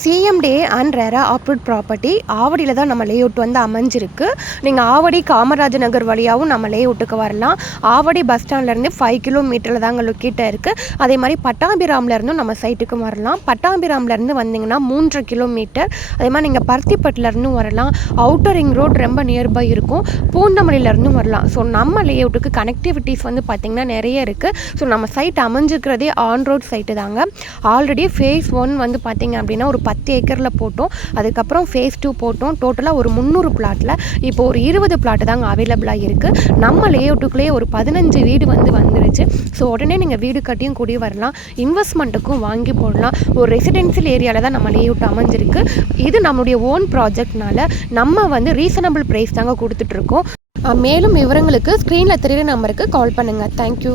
CMDA and RERA approved property ஆவடியில் தான் நம்ம லேஅவுட் வந்து அமைஞ்சிருக்கு. நீங்கள் ஆவடி காமராஜ நகர் வழியாகவும் நம்ம லேஅவுட்டுக்கு வரலாம். ஆவடி பஸ் ஸ்டாண்ட்லேருந்து 5 கிலோமீட்டரில் தாங்க லொக்கேட்டாக இருக்குது. அதே மாதிரி பட்டாபிராம்லேருந்தும் நம்ம சைட்டுக்கு வரலாம். பட்டாபிராம்லேருந்து வந்தீங்கன்னா 3.5 கிலோமீட்டர். அதே மாதிரி நீங்கள் பருத்திப்பட்டிலேருந்தும் வரலாம். அவுட்டர் ரிங் ரோட் ரொம்ப நியர்பை இருக்கும். பூந்தமல்லியிலேருந்தும் வரலாம். ஸோ நம்ம லேஅவுட்டுக்கு கனெக்டிவிட்டிஸ் வந்து பார்த்திங்கன்னா நிறைய இருக்குது. ஸோ நம்ம சைட் அமைஞ்சிருக்கிறதே ஆன் ரோட் சைட்டு தாங்க. ஆல்ரெடி ஃபேஸ் 1 வந்து பார்த்திங்க அப்படின்னா ஒரு 10 ஏக்கரில் போட்டோம். அதுக்கப்புறம் ஃபேஸ் 2 போட்டோம். டோட்டலாக ஒரு 300 பிளாட்டில் இப்போ ஒரு 20 பிளாட்டு தாங்க அவைலபிளாக இருக்குது. நம்ம லேஅவுட்டுக்குள்ளேயே ஒரு 15 வீடு வந்துருச்சு. ஸோ உடனே நீங்கள் வீடு கட்டியும் கூடி வரலாம். இன்வெஸ்ட்மெண்ட்டுக்கும் வாங்கி போடலாம். ஒரு ரெசிடென்சியல் ஏரியாவில் தான் நம்ம லேஅவுட் அமைஞ்சிருக்கு. இது நம்மளுடைய ஓன் ப்ராஜெக்ட்னால நம்ம வந்து ரீசனபிள் ப்ரைஸ் தாங்க கொடுத்துட்ருக்கோம். மேலும் விவரங்களுக்கு ஸ்க்ரீனில் தெரியுற நம்பருக்கு கால் பண்ணுங்கள். தேங்க்யூ.